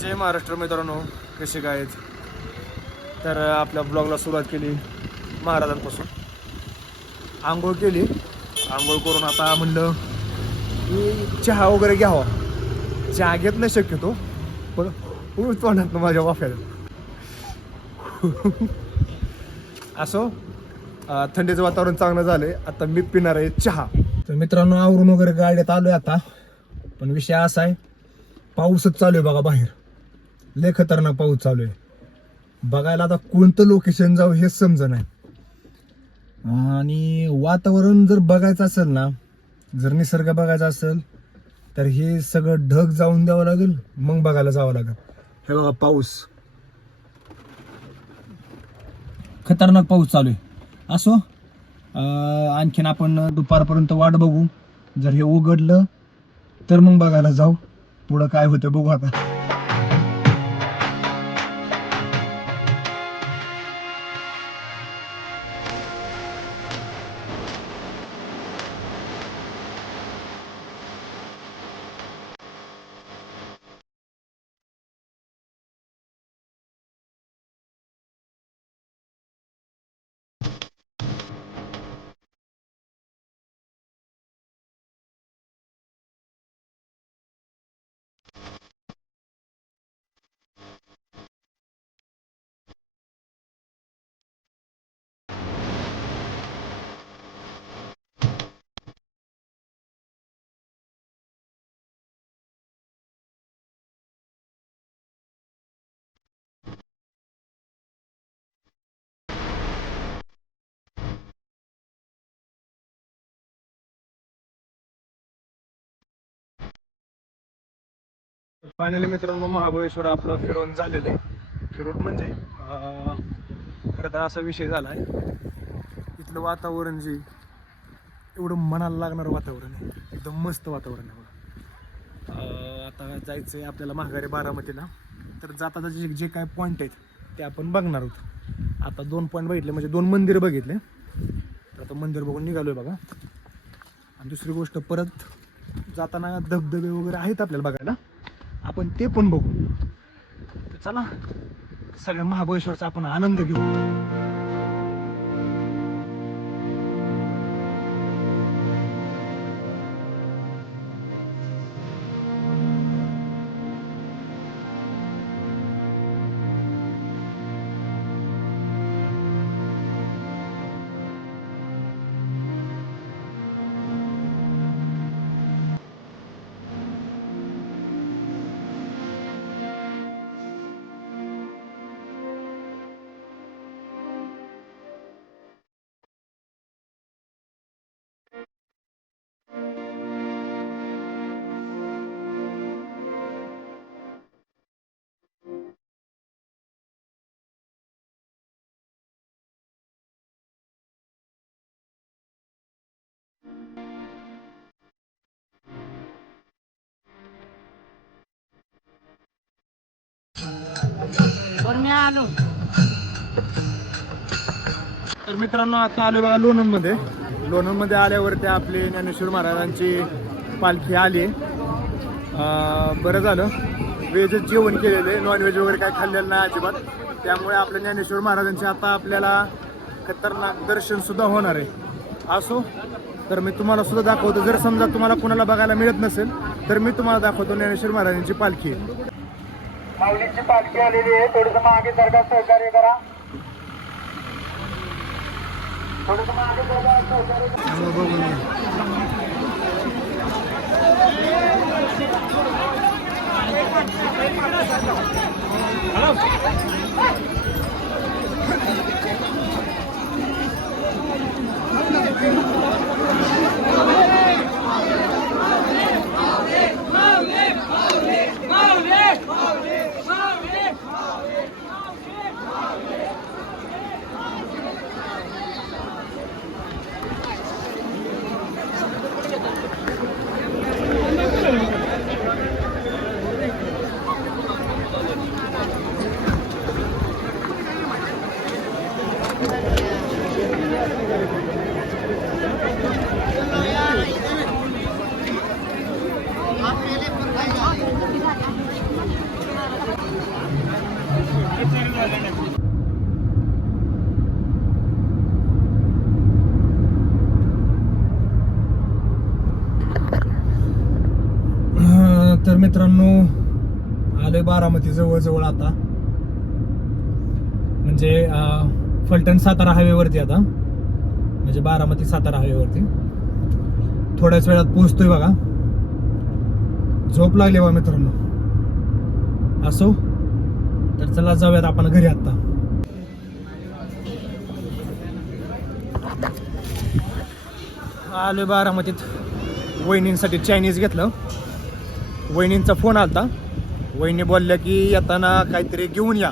जय महाराष्ट्र मित्रांनो कसे काय आहेत? तर आपल्या ब्लॉगला सुरुवात केली महाराजांपासून. आंघोळ केली. आंघोळ करून आता म्हणलं की चहा वगैरे घ्यावा. चहा घेत नाही शक्यतो पण उच तोंडात माझ्या वाफ्याला असो थंडीचं वातावरण चांगलं झालंय. आता मी पिणार आहे चहा. तर मित्रांनो आवरून वगैरे गाड्यात आलोय आता. पण विषय असा आहे पाऊसच चालू आहे बघा बाहेर. लय खतरनाक पाऊस चालू आहे. बघायला आता कोणतं लोकेशन जाऊ हेच समज नाही. आणि वातावरण जर बघायचं असेल ना जर निसर्ग बघायचा असेल तर हे सगळं ढग जाऊन द्यावं लागेल मग बघायला जावं लागेल. हे बघा पाऊस. खतरनाक पाऊस चालू आहे. असो आणखीन आपण दुपारपर्यंत वाट बघू. जर हे उघडलं तर मग बघायला जाऊ. पुढं काय होतं बघू आता. फायनली मित्रांनो महाबळेश्वर आपलं फिरून झालेलं आहे. फिरून म्हणजे खरं तर असा विषय झाला आहे इथलं वातावरण जे एवढं मनाला लागणारं वातावरण आहे. एकदम मस्त वातावरण आहे बघा. आता जायचं आहे आपल्याला महागारी बारामतीला. तर जाता जे जे काय पॉईंट आहेत ते आपण बघणार आहोत. आता दोन पॉईंट बघितले म्हणजे दोन मंदिर बघितले. तर आता मंदिर बघून निघालोय बघा. आणि दुसरी गोष्ट परत जाताना धबधबे वगैरे आहेत आपल्याला बघायला. आपण ते पण बघू. तर चला सगळ्या महाबळेश्वरचा आपण आनंद घेऊ. तर मित्रांनो आता आलो बघा लोणंदमध्ये. लोणंदमध्ये आल्यावरती आपली ज्ञानेश्वर महाराजांची पालखी आली. बरं झालं. व्हेजच जेवण केलेलं आहे नॉनव्हेज वगैरे काय खाल्लेलं नाही अजिबात. त्यामुळे आपल्या ज्ञानेश्वर महाराजांचे आता आपल्याला खतरनाक दर्शन सुद्धा होणार आहे. असो तर मी तुम्हाला सुद्धा दाखवतो. जर समजा तुम्हाला कुणाला बघायला मिळत नसेल तर मी तुम्हाला दाखवतो ज्ञानेश्वर महाराजांची पालखी. माऊलीची पालखी आलेली आहे. थोडस मागे सरकार सहकार्य करा. थोडस मागे सरकार सहकार्य करा. मित्रांनो आलोय बारामती जवळजवळ आता. म्हणजे फलटण सातारा हायवेवरती आता. म्हणजे बारामती सातारा हायवेवरती. थोड्याच वेळात पोहोचतोय बघा. झोप लागली बा मित्रांनो. असो? तर चला जाऊयात आपण घरी आता आलोय बारामतीत. वहिनींसाठी चायनीज घेतलं. वहिनींचा फोन आलता. वहिनी बोलल्या की येताना काहीतरी घेऊन या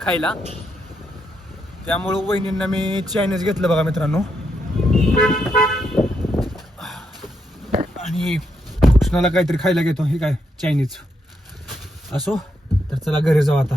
खायला. त्यामुळं वहिनींना मी चायनीज घेतलं बघा मित्रांनो. आणि कृष्णाला काहीतरी खायला घेतो. हे काय चायनीज असो तर चला घरी जाऊ आता.